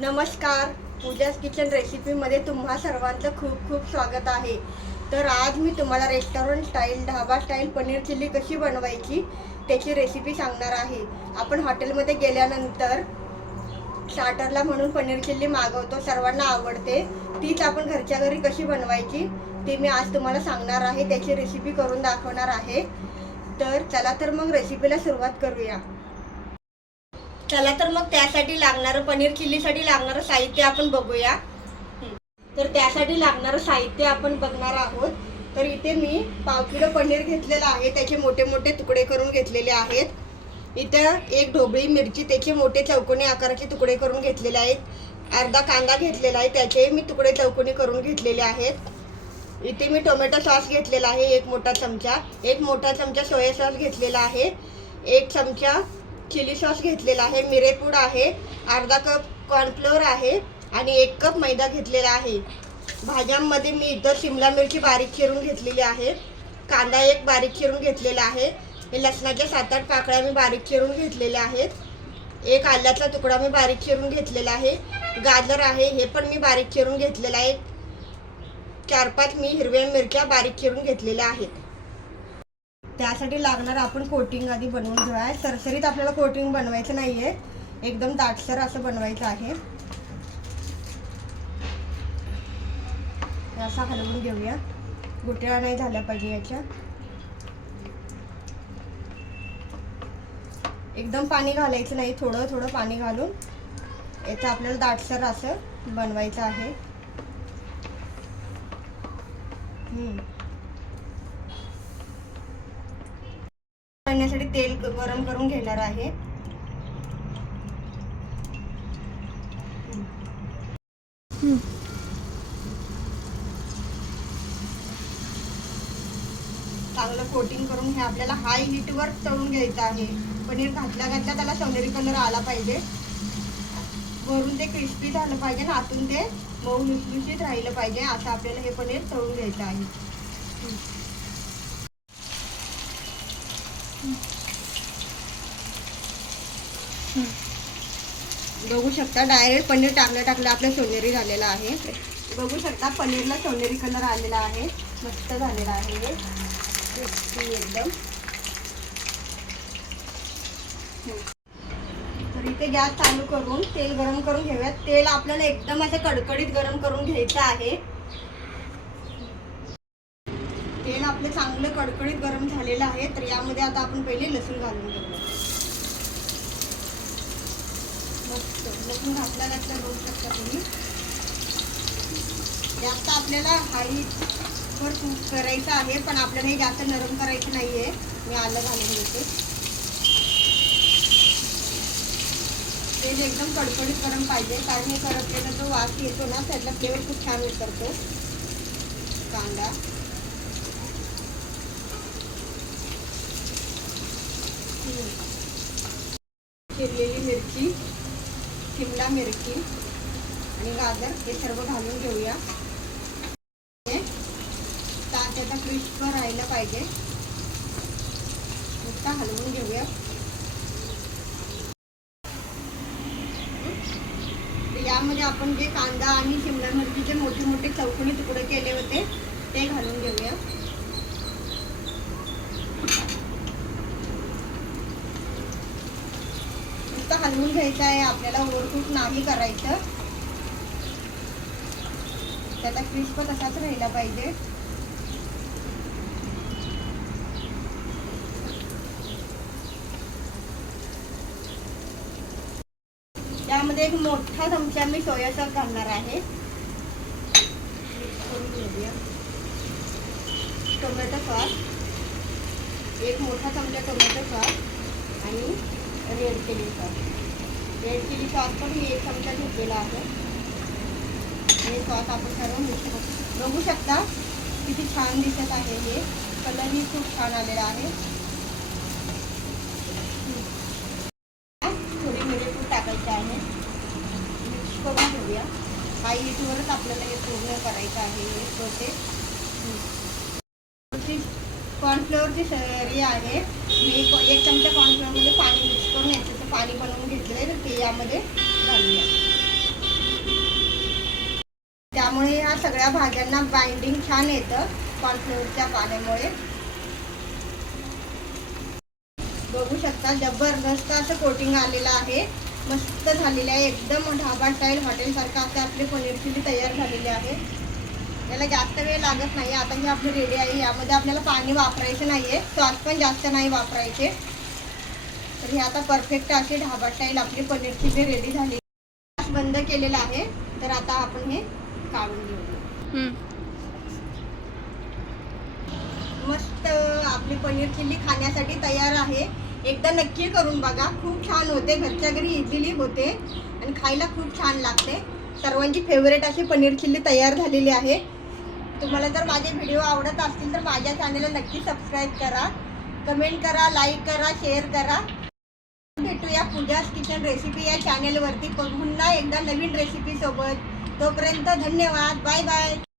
नमस्कार, पूजाज किचन रेसिपीमध्ये तुम्हा सर्वांचं खूप खूप स्वागत आहे. तर आज मी तुम्हाला restaurant style, dhaba style paneer chilli कशी बनवायची त्याची रेसिपी सांगणार आहे. आपण हॉटेलमध्ये गेल्यानंतर स्टार्टरला म्हणून पनीर चिल्ली मागवतो, सर्वांना आवडते. तीच आपण घरच्या घरी कशी बनवायची ते मी आज तुम्हाला सांगणार आहे, त्याची रेसिपी करून दाखवणार आहे. तर चला तर मग रेसिपीला सुरुवात करूया. चला तर मग त्यासाठी लागणारं पनीर चिल्लीसाठी लागणारं साहित्य आपण बघूया. तर त्यासाठी लागणारं साहित्य आपण बघणार आहोत. तर इथे मी पाव किलो पनीर घेतलेलं आहे, त्याचे मोठे मोठे तुकडे करून घेतलेले आहेत. इथं एक ढोबळी मिरची, त्याचे मोठे चौकोनी आकाराचे तुकडे करून घेतलेले आहेत. अर्धा कांदा घेतलेला आहे, त्याचे मी तुकडे चौकोनी करून घेतलेले आहेत. इथे मी टोमॅटो सॉस घेतलेला आहे, एक मोठा चमचा सोया सॉस घेतलेला आहे, 1 चमचा चिली सॉस घेतलेला आहे, मिरेपूड आहे, अर्धा कप कॉर्नफ्लोअर आहे आणि 1 कप मैदा घेतलेला आहे. भाज्यांमध्ये मी इथं शिमला मिरची बारीक चिरून घेतलेली आहे, कांदा 1 बारीक चिरून घेतलेला आहे, लसणाच्या 7-8 पाकळ्या मी बारीक चिरून घेतलेल्या आहेत, 1 आल्याचा तुकडा मी बारीक चिरून घेतलेला आहे, गाजर आहे हे पण मी बारीक चिरून घेतलेला आहे, 4-5 मी हिरव्या मिरच्या बारीक चिरून घेतलेल्या आहेत. त्यासाठी लागणार आपण कोटिंग आधी बनवून घेऊया. सरसरीत आपल्याला कोटिंग बनवायचं नाहीये, एकदम दाटसर असं बनवायचं आहे. असा हलवून घेऊया, गुठळ्या नाही झाल्या पाहिजे याच्या. एकदम पाणी घालायचं नाही, थोडं थोडं पाणी घालून याचं आपल्याला दाटसर असं बनवायचं आहे. करण्यासाठी तेल गरम करून घेणार आहे. चांगलं कोटिंग करून हे आपल्याला हाय हीटवर तळून घ्यायचं आहे. पनीर घातल्या त्याला सोनेरी कलर आला पाहिजे, वरून ते क्रिस्पी झालं पाहिजे आणि आतून ते मऊ लुसलुशीत राहिलं पाहिजे, असं आपल्याला हे पनीर तळून घ्यायचं आहे. बघू शकता डायरेक्ट पनीर टाकलं आपलं सोनेरी झालेलं आहे. बघू शकता पनीरला सोनेरी कलर आलेला आहे, मस्त झालेला आहे हे एकदम. तर इथे गॅस चालू करून तेल गरम करून घेऊयात. तेल आपल्याला एकदम असं कडकडीत गरम करून घ्यायचं आहे. तेल आपलं चांगलं कडकडीत गरम झालेलं आहे. तर यामध्ये आता आपण पहिले लसूण घालून घेऊया. मस्त लसूण घातल्या बघू शकता तुम्ही. जास्त आपल्याला हाईवर कुक करायचं आहे, पण आपल्याला हे जास्त नरम करायचं नाहीये. मी आलं घालून घेते. तेल एकदम कडकडीत गरम पाहिजे, कारण हे करपलेला जो वास येतो ना त्याचा फ्लेवर खूप छान उतरतो. कांदा, चिरलेली मिरची, शिमला मिरची आणि गाजर हे सर्व घालून घेऊया. त्याचा क्रिस्प राहायला पाहिजे, नुसता हलवून घेऊया. यामध्ये आपण जे कांदा आणि शिमला मिरचीचे मोठे मोठे चौकोनी तुकडे केले होते ते घालून घेऊया. नुसतं हलवून घ्यायचं आहे आपल्याला, ओव्हरकुक नाही करायचं. त्याचा क्रिस्प तसाच राहिला पाहिजे. त्यामध्ये 1 मोठा चमचा मी सोया सॉस घालणार आहे. टोमॅटो सॉस, 1 मोठा चमचा टोमॅटो सॉस आणि रेड चिली सॉस पण मी 1 चमचा घेतलेला आहे. हे सॉस आपण सर्व मिक्स करू. बघू शकता किती छान दिसत आहे, हे कलरही खूप छान आलेला आहे. थोडी मिरेपूड टाकायची आहे, मिक्स करून घेऊया. हाय हीटवरच आपल्याला हे पूर्ण करायचं आहे हे प्रोसेस. कॉर्नफ्लोअरची सरी आहे, मी 1 चमचा कॉर्नफ्लोअरमध्ये पाणी मिक्स करून याचं पाणी बनवून घेतलेलं आहे, तर ते यामध्ये घालूया. ह्या सगळ्या भाज्यांना बाइंडिंग छान येतं कॉर्नफ्लोअरच्या पाण्यामुळे. बघू शकता जबरदस्त असं कोटिंग आलेलं आहे, मस्त झालेलं आहे. एकदम ढाबा स्टाईल हॉटेलसारखं असं आपली पनीर चिली तयार झालेली आहे. याला जास्त वेळ लागत नाही. आता हे आपली रेडी आहे. यामध्ये आपल्याला पाणी वापरायचं नाही आहे, सॉस पण जास्त नाही वापरायचे. तर हे आता परफेक्ट अशी ढाबा स्टाईल आपली पनीर चिली रेडी झाली. गॅस बंद केलेला आहे. तर आता आपण हे काढून घेऊ. मस्त आपली पनीर चिल्ली खाण्यासाठी तयार आहे. एकदा नक्की करून बघा, खूप छान होते. घरच्या घरी इझिली होते आणि खायला खूप छान लागते. सर्वांची फेवरेट अशी पनीर चिल्ली तयार झालेली आहे. तुम्हाला जर माझे व्हिडिओ आवडत असतील तर माझ्या चॅनलला नक्की सबस्क्राईब करा, कमेंट करा, लाईक करा, शेअर करा. भेटूया पूजाज किचन रेसिपी या चॅनलवरती पुन्हा एकदा नवीन रेसिपी सोबत. तोपर्यंत धन्यवाद. Bye bye.